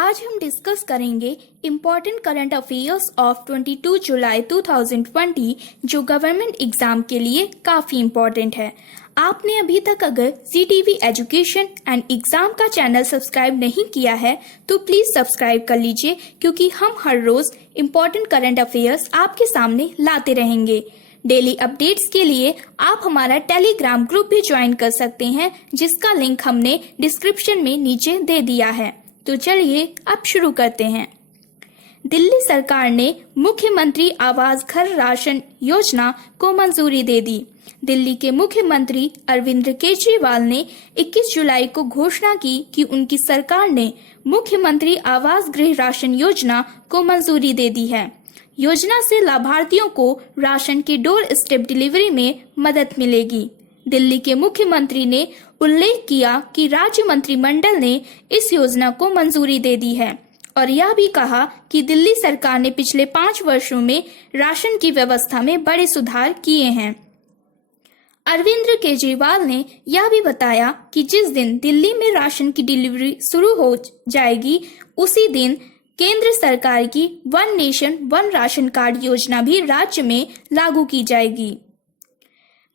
आज हम डिस्कस करेंगे इम्पॉर्टेंट करंट अफेयर्स ऑफ 22 जुलाई 2020 जो गवर्नमेंट एग्जाम के लिए काफ़ी इम्पॉर्टेंट है। आपने अभी तक अगर ZTV एजुकेशन एंड एग्जाम का चैनल सब्सक्राइब नहीं किया है तो प्लीज़ सब्सक्राइब कर लीजिए, क्योंकि हम हर रोज़ इम्पॉर्टेंट करंट अफेयर्स आपके सामने लाते रहेंगे। डेली अपडेट्स के लिए आप हमारा टेलीग्राम ग्रुप भी ज्वाइन कर सकते हैं, जिसका लिंक हमने डिस्क्रिप्शन में नीचे दे दिया है। तो चलिए अब शुरू करते हैं। दिल्ली सरकार ने मुख्यमंत्री आवास घर राशन योजना को मंजूरी दे दी। दिल्ली के मुख्यमंत्री अरविंद केजरीवाल ने 21 जुलाई को घोषणा की कि उनकी सरकार ने मुख्यमंत्री आवास गृह राशन योजना को मंजूरी दे दी है। योजना से लाभार्थियों को राशन की डोर स्टेप डिलीवरी में मदद मिलेगी। दिल्ली के मुख्यमंत्री ने उल्लेख किया कि राज्य मंत्रिमंडल ने इस योजना को मंजूरी दे दी है और यह भी कहा कि दिल्ली सरकार ने पिछले 5 वर्षों में राशन की व्यवस्था में बड़े सुधार किए हैं। अरविंद केजरीवाल ने यह भी बताया कि जिस दिन दिल्ली में राशन की डिलीवरी शुरू हो जाएगी, उसी दिन केंद्र सरकार की one nation one ration card योजना भी राज्य में लागू की जाएगी।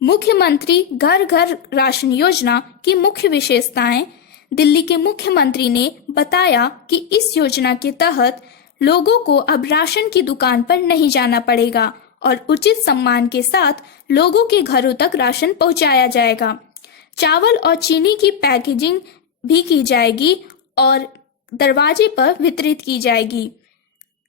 मुख्यमंत्री घर घर राशन योजना की मुख्य विशेषताएं। दिल्ली के मुख्यमंत्री ने बताया कि इस योजना के तहत लोगों को अब राशन की दुकान पर नहीं जाना पड़ेगा और उचित सम्मान के साथ लोगों के घरों तक राशन पहुंचाया जाएगा। चावल और चीनी की पैकेजिंग भी की जाएगी और दरवाजे पर वितरित की जाएगी।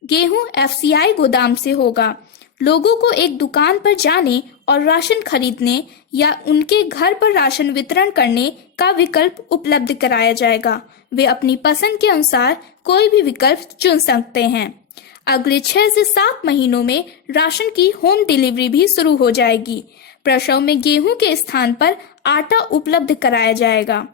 गेहूं FCI गोदाम से होगा। लोगों को एक दुकान पर जाने और राशन खरीदने या उनके घर पर राशन वितरण करने का विकल्प उपलब्ध कराया जाएगा। वे अपनी पसंद के अनुसार कोई भी विकल्प चुन सकते हैं। अगले 6 से 7 महीनों में राशन की होम डिलीवरी भी शुरू हो जाएगी। प्रसव में गेहूं के स्थान पर आटा उपलब्ध कराया जाएगा।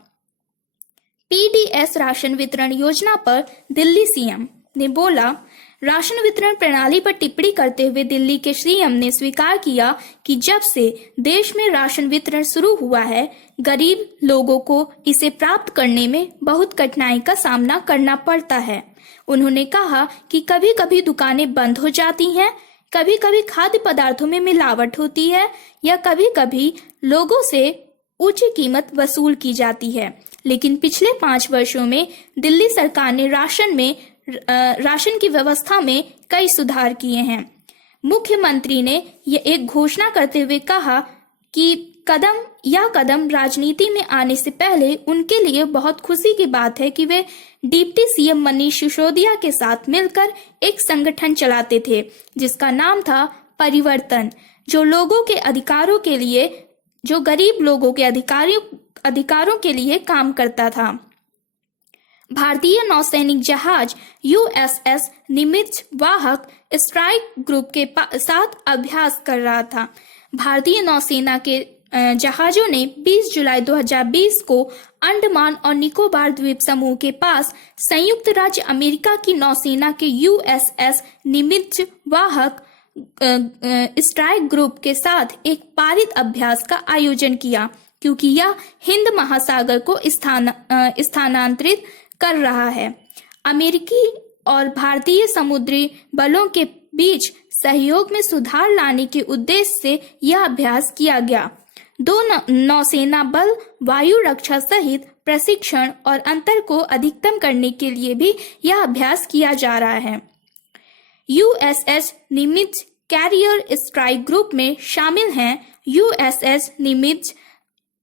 PDS राशन वितरण योजना पर दिल्ली CM ने बोला। राशन वितरण प्रणाली पर टिप्पणी करते हुए दिल्ली के CM ने स्वीकार किया कि जब से देश में राशन वितरण शुरू हुआ है, गरीब लोगों को इसे प्राप्त करने में बहुत कठिनाई का सामना करना पड़ता है। उन्होंने कहा कि कभी कभी दुकानें बंद हो जाती हैं, कभी कभी खाद्य पदार्थों में मिलावट होती है या कभी कभी लोगों से ऊंची कीमत वसूल की जाती है। लेकिन पिछले 5 वर्षों में दिल्ली सरकार ने राशन की व्यवस्था में कई सुधार किए हैं। मुख्यमंत्री ने यह एक घोषणा करते हुए कहा कि यह कदम राजनीति में आने से पहले उनके लिए बहुत खुशी की बात है कि वे डिप्टी CM मनीष सिसोदिया के साथ मिलकर एक संगठन चलाते थे जिसका नाम था परिवर्तन, जो गरीब लोगों के अधिकारों के लिए काम करता था। भारतीय नौसैनिक जहाज USS निमित्त वाहक स्ट्राइक ग्रुप के साथ अभ्यास कर रहा था। भारतीय नौसेना के जहाजों ने 20 जुलाई 2020 को अंडमान और निकोबार द्वीप समूह के पास संयुक्त राज्य अमेरिका की नौसेना के USS निमित्त वाहक स्ट्राइक ग्रुप के साथ एक पारित अभ्यास का आयोजन किया, क्योंकि यह हिंद महासागर को स्थानांतरित कर रहा है। अमेरिकी और भारतीय समुद्री बलों के बीच सहयोग में सुधार लाने के उद्देश्य से यह अभ्यास किया गया। 2 नौसेना बल वायु रक्षा सहित प्रशिक्षण और अंतर को अधिकतम करने के लिए भी यह अभ्यास किया जा रहा है। USS निमित्त कैरियर स्ट्राइक ग्रुप में शामिल हैं USS Nimitz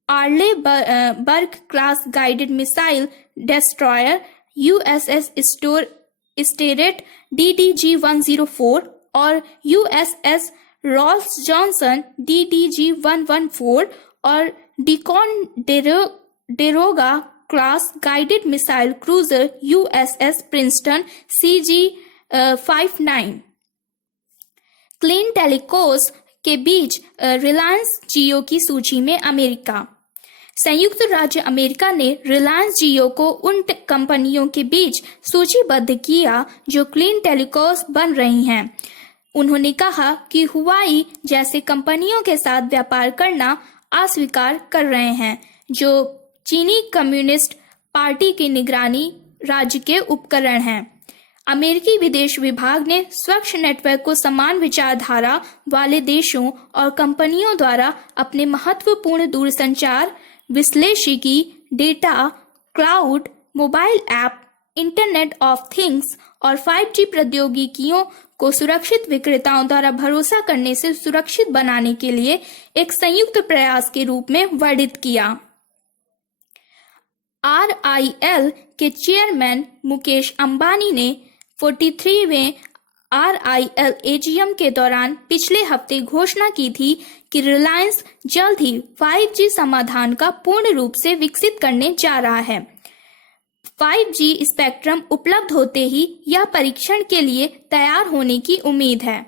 Arleigh Burke class guided missile destroyer USS Sterett DDG-104 और USS रॉल्स जॉनसन DDG-114 और Ticonderoga class guided missile cruiser USS Princeton CG-59। क्लीन टेलीकॉस के बीच रिलायंस जियो की सूची में अमेरिका। संयुक्त राज्य अमेरिका ने रिलायंस जियो को उन कंपनियों के बीच सूचीबद्ध किया जो क्लीन टेलीकॉस बन रही हैं। उन्होंने कहा कि हुआई जैसे कंपनियों के साथ व्यापार करना अस्वीकार कर रहे हैं, जो चीनी कम्युनिस्ट पार्टी की निगरानी राज्य के उपकरण हैं। अमेरिकी विदेश विभाग ने स्वच्छ नेटवर्क को समान विचारधारा वाले देशों और कंपनियों द्वारा अपने महत्वपूर्ण दूरसंचार, विश्लेषिकी, data, cloud, mobile app, internet of things और 5G प्रौद्योगिकियों को सुरक्षित विक्रेताओं द्वारा भरोसा करने से सुरक्षित बनाने के लिए एक संयुक्त प्रयास के रूप में वर्णित किया। RIL के चेयरमैन मुकेश अंबानी ने 43वें RIL AGM के दौरान पिछले हफ्ते घोषणा की थी कि रिलायंस जल्द ही 5G समाधान का पूर्ण रूप से विकसित करने जा रहा है। 5G स्पेक्ट्रम उपलब्ध होते ही यह परीक्षण के लिए तैयार होने की उम्मीद है।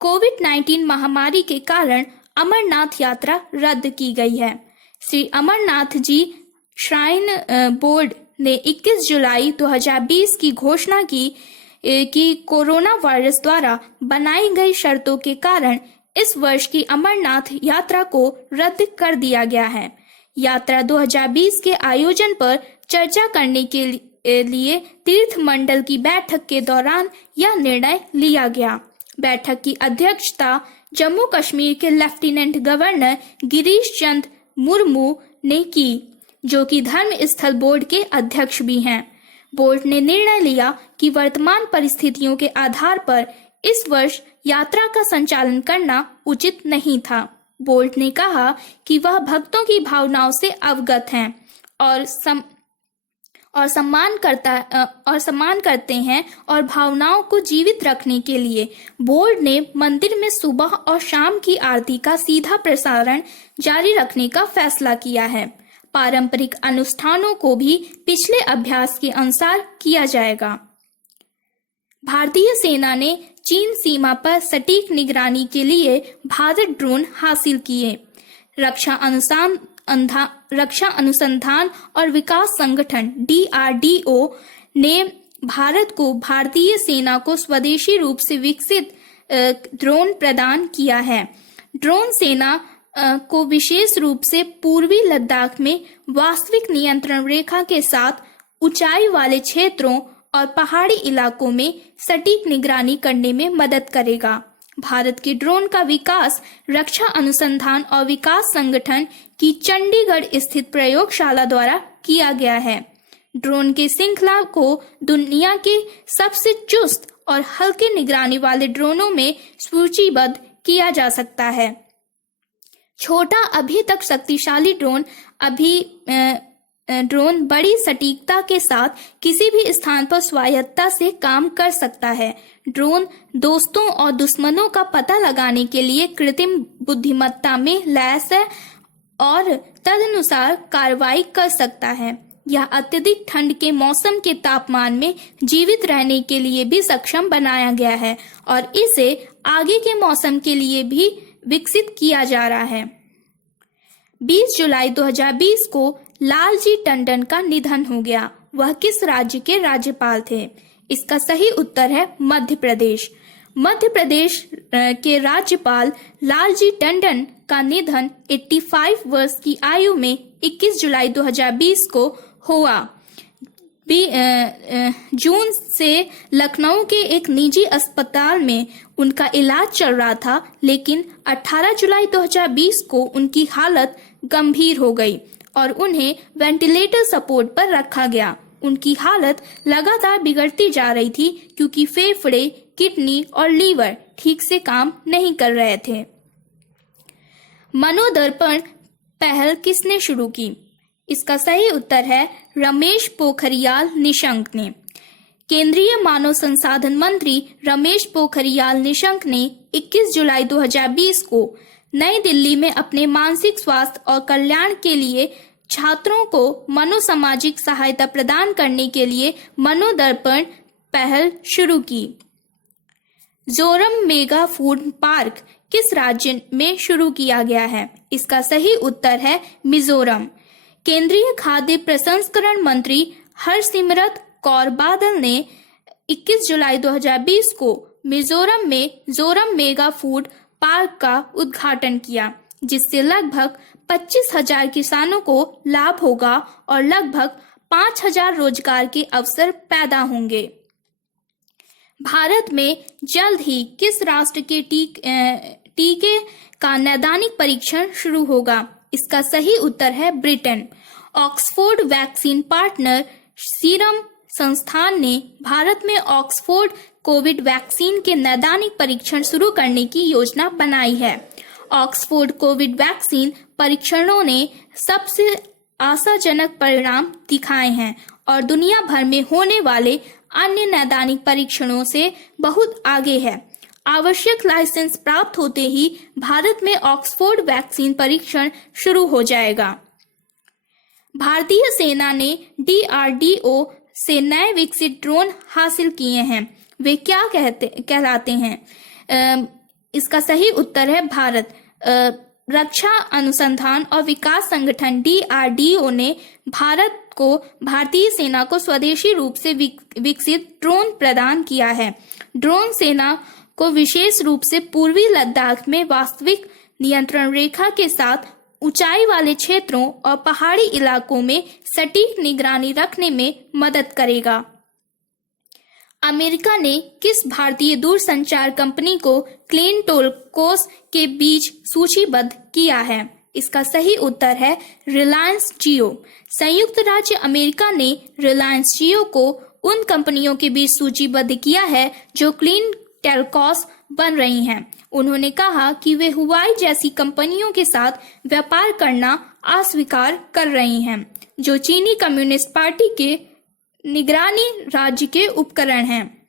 कोविड-19 महामारी के कारण अमरनाथ यात्रा रद्द की गई है। श्री अमरनाथ जी श्राइन बोर्ड ने 21 जुलाई 2020 की घोषणा की कि कोरोना वायरस द्वारा बनाई गई शर्तों के कारण इस वर्ष की अमरनाथ यात्रा को रद्द कर दिया गया है। यात्रा 2020 के आयोजन पर चर्चा करने के लिए तीर्थ मंडल की बैठक के दौरान यह निर्णय लिया गया। बैठक की अध्यक्षता जम्मू कश्मीर के लेफ्टिनेंट गवर्नर गिरीश चंद्र मुर्मू ने की, जो कि धर्म स्थल बोर्ड के अध्यक्ष भी हैं। बोर्ड ने निर्णय लिया कि वर्तमान परिस्थितियों के आधार पर इस वर्ष यात्रा का संचालन करना उचित नहीं था। बोर्ड ने कहा कि वह भक्तों की भावनाओं से अवगत हैं और सम्मान करते हैं और भावनाओं को जीवित रखने के लिए बोर्ड ने मंदिर में सुबह और शाम की आरती का सीधा प्रसारण जारी रखने का फैसला किया है। पारंपरिक अनुष्ठानों को भी पिछले अभ्यास के अनुसार किया जाएगा। भारतीय सेना ने चीन सीमा पर सटीक निगरानी के लिए भारत ड्रोन हासिल किए। रक्षा अनुसंधान और विकास संगठन DRDO ने भारत को भारतीय सेना को स्वदेशी रूप से विकसित ड्रोन प्रदान किया है। ड्रोन सेना को विशेष रूप से पूर्वी लद्दाख में वास्तविक नियंत्रण रेखा के साथ ऊंचाई वाले क्षेत्रों और पहाड़ी इलाकों में सटीक निगरानी करने में मदद करेगा। भारत के ड्रोन का विकास रक्षा अनुसंधान और विकास संगठन की चंडीगढ़ स्थित प्रयोगशाला द्वारा किया गया है। ड्रोन के श्रृंखला को दुनिया के सबसे चुस्त और हल्के निगरानी वाले ड्रोनों में सूचीबद्ध किया जा सकता है। छोटा अभी तक शक्तिशाली ड्रोन बड़ी सटीकता के साथ किसी भी स्थान पर स्वायत्तता से काम कर सकता है। ड्रोन दोस्तों और दुश्मनों का पता लगाने के लिए कृत्रिम बुद्धिमत्ता में लैस है और तदनुसार कार्रवाई कर सकता है। यह अत्यधिक ठंड के मौसम के तापमान में जीवित रहने के लिए भी सक्षम बनाया गया है और इसे आगे के मौसम के लिए भी विकसित किया जा रहा है। 20 जुलाई 2020 को लालजी टंडन का निधन हो गया। वह किस राज्य के राज्यपाल थे? इसका सही उत्तर है मध्य प्रदेश। मध्य प्रदेश के राज्यपाल लालजी टंडन का निधन 85 वर्ष की आयु में 21 जुलाई 2020 को हुआ। जून से लखनऊ के एक निजी अस्पताल में उनका इलाज चल रहा था, लेकिन 18 जुलाई 2020 को उनकी हालत गंभीर हो गई और उन्हें वेंटिलेटर सपोर्ट पर रखा गया। उनकी हालत लगातार बिगड़ती जा रही थी क्योंकि फेफड़े, किडनी और लीवर ठीक से काम नहीं कर रहे थे। मनोदर्पण पहल किसने शुरू की? इसका सही उत्तर है रमेश पोखरियाल निशंक ने। केंद्रीय मानव संसाधन मंत्री रमेश पोखरियाल निशंक ने 21 जुलाई 2020 को नई दिल्ली में अपने मानसिक स्वास्थ्य और कल्याण के लिए छात्रों को मनोसामाजिक सहायता प्रदान करने के लिए मनोदर्पण पहल शुरू की। जोरम मेगा फूड पार्क किस राज्य में शुरू किया गया है? इसका सही उत्तर है मिजोरम। केंद्रीय खाद्य प्रसंस्करण मंत्री हरसिमरत कौर बादल ने 21 जुलाई 2020 को मिजोरम में जोरम मेगा फूड पार्क का उद्घाटन किया, जिससे लगभग 25,000 किसानों को लाभ होगा और लगभग 5,000 रोजगार के अवसर पैदा होंगे। भारत में जल्द ही किस राष्ट्र के टीके का नैदानिक परीक्षण शुरू होगा? इसका सही उत्तर है Britain. Oxford vaccine partner serum संस्थान ने भारत में ऑक्सफोर्ड कोविड वैक्सीन के नैदानिक परीक्षण शुरू करने की योजना बनाई है। ऑक्सफोर्ड कोविड वैक्सीन परीक्षणों ने सबसे आशाजनक परिणाम दिखाए हैं और दुनिया भर में होने वाले अन्य नैदानिक परीक्षणों से बहुत आगे है। आवश्यक लाइसेंस प्राप्त होते ही भारत में ऑक्सफोर्ड वैक्सीन परीक्षण शुरू हो जाएगा। भारतीय सेना ने DRDO से नए विकसित ड्रोन हासिल किए हैं। वे क्या कहलाते हैं? इसका सही उत्तर है भारत। रक्षा अनुसंधान और विकास संगठन DRDO ने भारत को भारतीय सेना को स्वदेशी रूप से विकसित ड्रोन प्रदान किया है। ड्रोन सेना को विशेष रूप से पूर्वी लद्दाख में वास्तविक नियंत्रण रेखा के साथ ऊंचाई वाले क्षेत्रों और पहाड़ी इलाकों में सटीक निगरानी रखने में मदद करेगा। अमेरिका ने किस भारतीय दूरसंचार कंपनी को क्लीन टेलकोस के बीच सूचीबद्ध किया है? इसका सही उत्तर है रिलायंस जियो। संयुक्त राज्य अमेरिका ने रिलायंस जियो को उन कंपनियों के बीच सूचीबद्ध किया है जो क्लीन टेलकोस बन रही हैं। उन्होंने कहा कि वे हुवाई जैसी कंपनियों के साथ व्यापार करना अस्वीकार कर रही हैं, जो चीनी कम्युनिस्ट पार्टी के निगरानी राज्य के उपकरण हैं।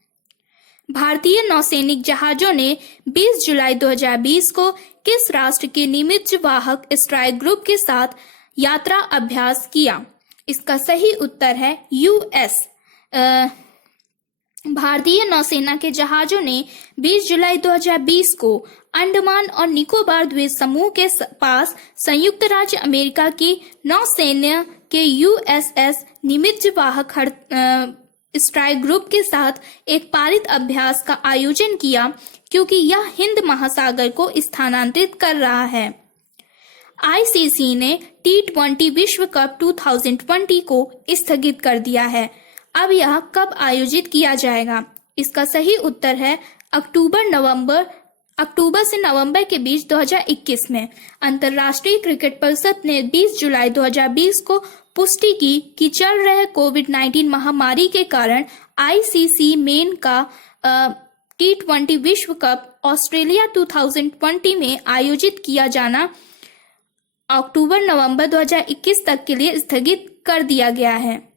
भारतीय नौसैनिक जहाजों ने 20 जुलाई 2020 को किस राष्ट्र के निमित्त वाहक स्ट्राइक ग्रुप के साथ यात्रा अभ्यास किया? इसका सही उत्तर है US। भारतीय नौसेना के जहाजों ने 20 जुलाई 2020 को अंडमान और निकोबार द्वीप समूह के पास संयुक्त राज्य अमेरिका की नौसेना के USS निमित्त वाहक स्ट्राइक ग्रुप के साथ एक पारित अभ्यास का आयोजन किया, क्योंकि यह हिंद महासागर को स्थानांतरित कर रहा है। ICC ने T20 विश्व कप 2020 को स्थगित कर दिया है। अब यह कब आयोजित किया जाएगा? इसका सही उत्तर है अक्टूबर से नवंबर के बीच 2021 में। अंतर्राष्ट्रीय क्रिकेट परिषद ने 20 जुलाई 2020 को पुष्टि की कि चल रहे कोविड-19 महामारी के कारण ICC मेन का T20 विश्व कप ऑस्ट्रेलिया 2020 में आयोजित किया जाना अक्टूबर-नवंबर 2021 तक के लिए स्थगित कर दिया गया है।